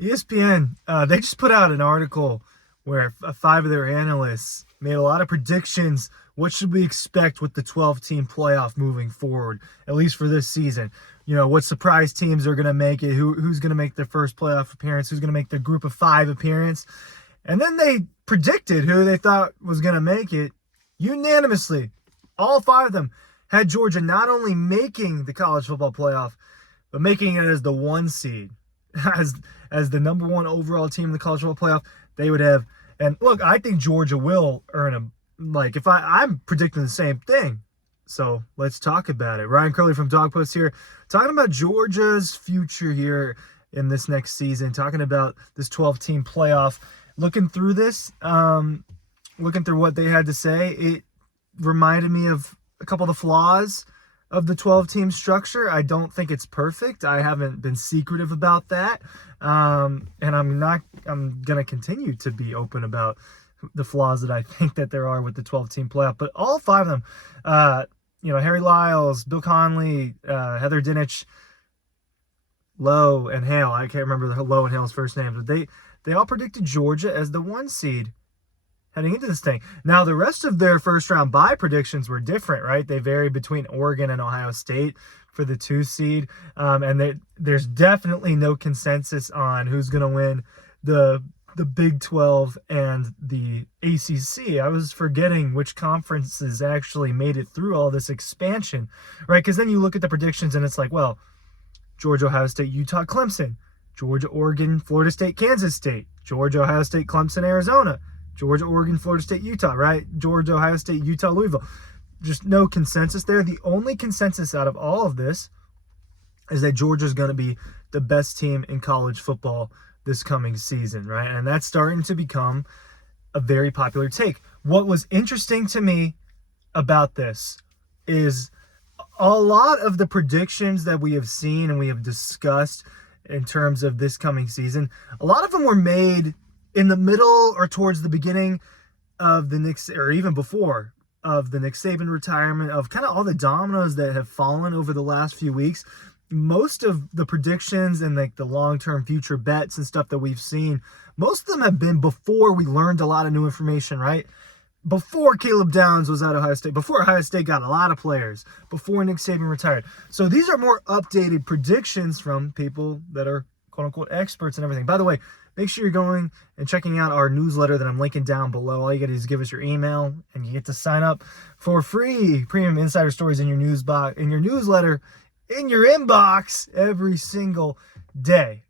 ESPN, they just put out an article where five of their analysts made a lot of predictions. What should we expect with the 12-team playoff moving forward, at least for this season? You know, what surprise teams are going to make it? Who's going to make their first playoff appearance? Who's going to make their group of five appearance? And then they predicted who they thought was going to make it unanimously. All five of them had Georgia not only making the college football playoff, but making it as the one seed, as the number one overall team in the college football playoff. They would have, and look, I think Georgia will earn a, like, if I'm predicting the same thing. So let's talk about it. Ryan Curley from Dawg Post here, talking about Georgia's future here in this next season, talking about this 12-team playoff. Looking through this, looking through what they had to say, it reminded me of a couple of the flaws of the 12-team structure. I don't think it's perfect. I haven't been secretive about that. And I'm going to continue to be open about the flaws that I think that there are with the 12-team playoff. But all five of them, Harry Lyles, Bill Conley, Heather Dinich, Lowe, and Hale. I can't remember the Lowe and Hale's first names, but they all predicted Georgia as the one seed heading into this thing. Now, the rest of their first-round bye predictions were different, right? They varied between Oregon and Ohio State for the 2 seed. And there's definitely no consensus on who's going to win the Big 12 and the ACC. I was forgetting which conferences actually made it through all this expansion, right? Because then you look at the predictions and it's like, well, Georgia, Ohio State, Utah, Clemson, Georgia, Oregon, Florida State, Kansas State, Georgia, Ohio State, Clemson, Arizona, Georgia, Oregon, Florida State, Utah, right? Georgia, Ohio State, Utah, Louisville. Just no consensus there. The only consensus out of all of this is that Georgia's going to be the best team in college football this coming season, right? And that's starting to become a very popular take. What was interesting to me about this is a lot of the predictions that we have seen and we have discussed in terms of this coming season, a lot of them were made in the middle or towards the beginning of the Nick, or even before of the Nick Saban retirement, of kind of all the dominoes that have fallen over the last few weeks. Most of the predictions and like the long-term future bets and stuff that we've seen, most of them have been before we learned a lot of new information, right? Before Caleb Downs was at Ohio State, before Ohio State got a lot of players, before Nick Saban retired. So these are more updated predictions from people that are quote-unquote experts and everything. By the way, make sure you're going and checking out our newsletter that I'm linking down below. All you got to do is give us your email, and you get to sign up for free premium insider stories in your newsletter, in your inbox every single day.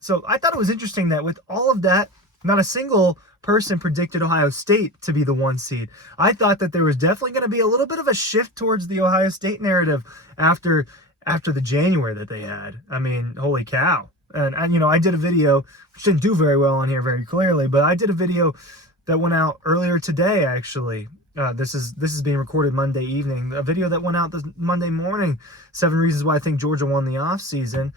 So I thought it was interesting that with all of that, not a single person predicted Ohio State to be the 1 seed. I thought that there was definitely going to be a little bit of a shift towards the Ohio State narrative after the January that they had. I mean, holy cow. And I did a video, which didn't do very well on here very clearly, but I did a video that went out earlier today, actually. This is being recorded Monday evening. A video that went out this Monday morning, 7 reasons why I think Georgia won the offseason.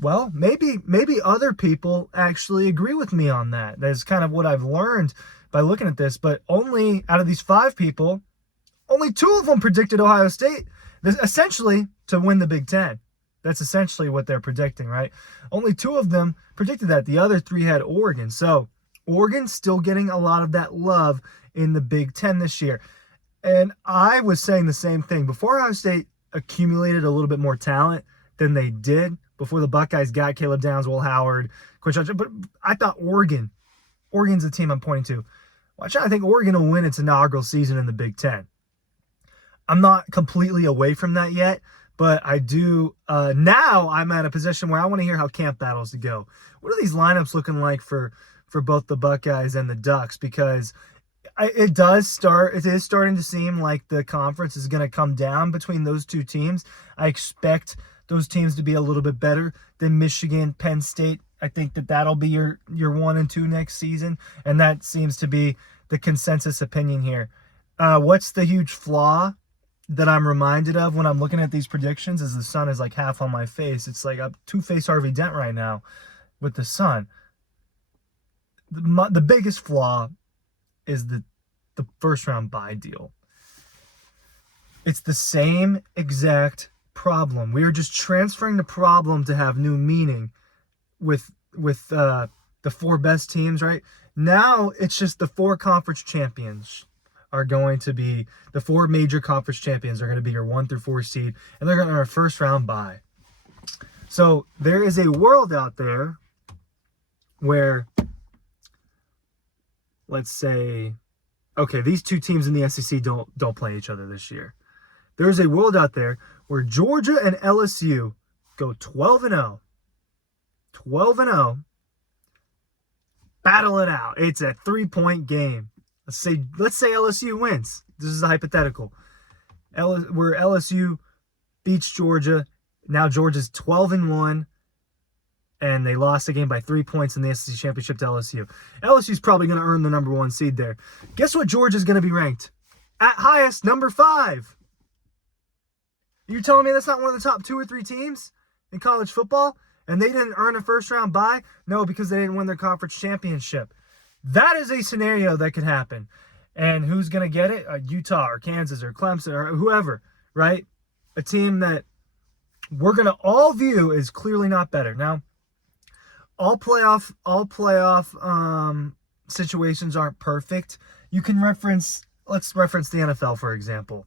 Well, maybe other people actually agree with me on that. That's kind of what I've learned by looking at this. But only out of these 5 people, only 2 of them predicted Ohio State, essentially, to win the Big Ten. That's essentially what they're predicting, right? Only 2 of them predicted that. The other 3 had Oregon. So Oregon's still getting a lot of that love in the Big Ten this year. And I was saying the same thing. Before Ohio State accumulated a little bit more talent than they did, before the Buckeyes got Caleb Downs, Will Howard, Quinn Johnson, but I thought Oregon's the team I'm pointing to. Watch out, I think Oregon will win its inaugural season in the Big Ten. I'm not completely away from that yet, but I do. Now I'm at a position where I want to hear how camp battles go. What are these lineups looking like for both the Buckeyes and the Ducks? Because it is starting to seem like the conference is going to come down between those 2 teams. I expect those teams to be a little bit better than Michigan, Penn State. I think that'll be your 1 and 2 next season, and that seems to be the consensus opinion here. What's the huge flaw that I'm reminded of when I'm looking at these predictions is the sun is like half on my face. It's like a two-faced Harvey Dent right now with the sun. The biggest flaw is the first-round bye deal. It's the same exact problem. We are just transferring the problem to have new meaning with the 4 best teams, right? Now it's just the 4 conference champions are going to be the 4 major conference champions are going to be your 1 through 4 seed, and they're going to have a first round bye. So there is a world out there where, let's say, okay, these 2 teams in the SEC don't play each other this year. There's a world out there where Georgia and LSU go 12-0. 12-0. Battle it out. It's a 3-point game. Let's say LSU wins. This is a hypothetical. Where LSU beats Georgia. Now Georgia's 12-1, and they lost the game by 3 points in the SEC championship to LSU. LSU's probably going to earn the number 1 seed there. Guess what Georgia's going to be ranked? At highest, number 5. You're telling me that's not one of the top 2 or 3 teams in college football, and they didn't earn a first-round bye? No, because they didn't win their conference championship. That is a scenario that could happen. And who's going to get it? Utah or Kansas or Clemson or whoever, right? A team that we're going to all view as clearly not better. Now, all playoff situations aren't perfect. You can let's reference the NFL, for example.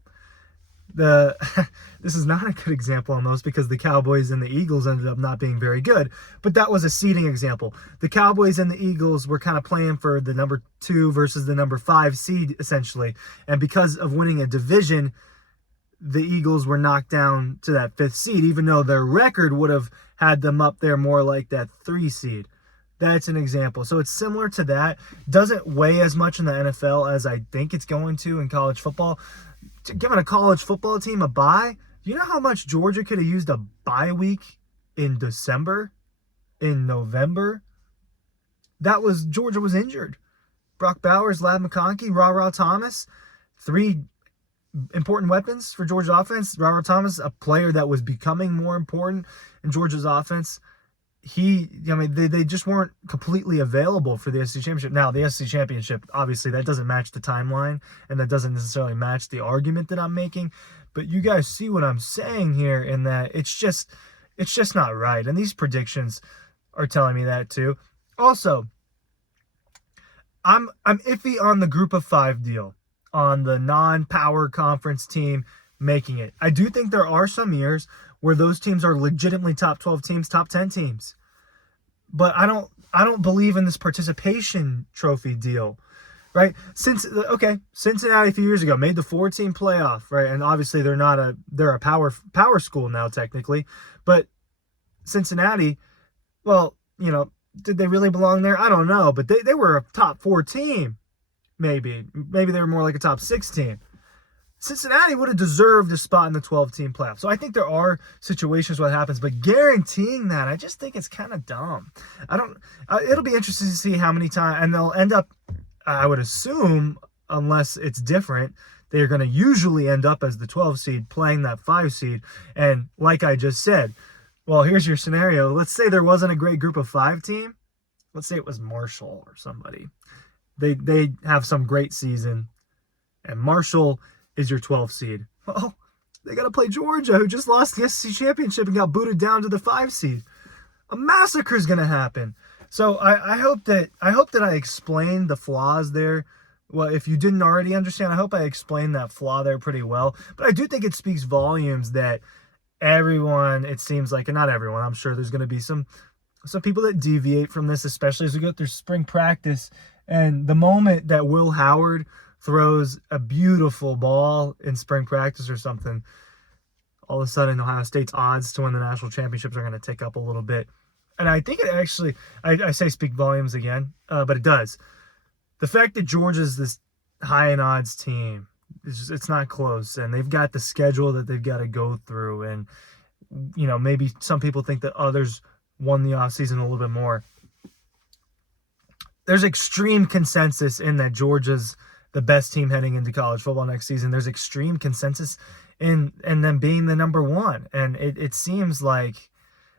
This is not a good example almost because the Cowboys and the Eagles ended up not being very good, but that was a seeding example. The Cowboys and the Eagles were kind of playing for the number 2 versus the number 5 seed essentially, and because of winning a division, the Eagles were knocked down to that 5th seed, even though their record would have had them up there more like that 3 seed. That's an example. So it's similar to that. Doesn't weigh as much in the NFL as I think it's going to in college football. Giving a college football team a bye, do you know how much Georgia could have used a bye week in December, in November? Georgia was injured. Brock Bowers, Ladd McConkey, Ra Thomas, 3 important weapons for Georgia's offense. Ra Thomas, a player that was becoming more important in Georgia's offense. They just weren't completely available for the SEC Championship. Now, the SEC Championship, obviously, that doesn't match the timeline, and that doesn't necessarily match the argument that I'm making. But you guys see what I'm saying here in that it's just not right. And these predictions are telling me that too. Also, I'm iffy on the group of 5 deal, on the non-power conference team making it. I do think there are some years where those teams are legitimately top 12 teams, top 10 teams. But I don't believe in this participation trophy deal, right? Cincinnati a few years ago made the 4-team playoff, right? And obviously they're a power school now technically, but Cincinnati, well, did they really belong there? I don't know, but they were a top 4 team. Maybe they were more like a top 6 team. Cincinnati would have deserved a spot in the 12-team playoff. So I think there are situations where it happens, but guaranteeing that, I just think it's kind of dumb. It'll be interesting to see how many times, and they'll end up, I would assume, unless it's different, they're going to usually end up as the 12 seed playing that 5 seed. And like I just said, well, here's your scenario. Let's say there wasn't a great group of 5 team. Let's say it was Marshall or somebody. They have some great season, and Marshall is your 12 seed. Well, they got to play Georgia, who just lost the SEC championship and got booted down to the 5 seed. A massacre is going to happen. So I hope that I explained the flaws there. Well, if you didn't already understand, I hope I explained that flaw there pretty well. But I do think it speaks volumes that everyone, it seems like, and not everyone, I'm sure there's going to be some people that deviate from this, especially as we go through spring practice. And the moment that Will Howard throws a beautiful ball in spring practice or something, all of a sudden Ohio State's odds to win the national championships are going to tick up a little bit. And I think it actually, I say speak volumes again, but it does. The fact that Georgia's this high in odds team, it's not close, and they've got the schedule that they've got to go through, and maybe some people think that others won the offseason a little bit more. There's extreme consensus in that Georgia's the best team heading into college football next season. There's extreme consensus in them being the number 1. And it seems like,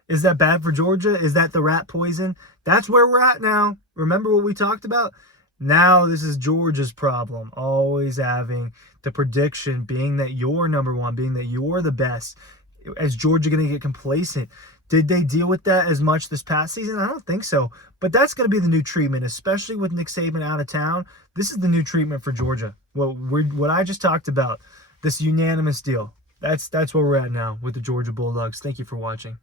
is that bad for Georgia? Is that the rat poison? That's where we're at now. Remember what we talked about? Now this is Georgia's problem. Always having the prediction being that you're number 1, being that you're the best. Is Georgia going to get complacent? Did they deal with that as much this past season? I don't think so. But that's going to be the new treatment, especially with Nick Saban out of town. This is the new treatment for Georgia. What I just talked about, this unanimous deal. That's where we're at now with the Georgia Bulldogs. Thank you for watching.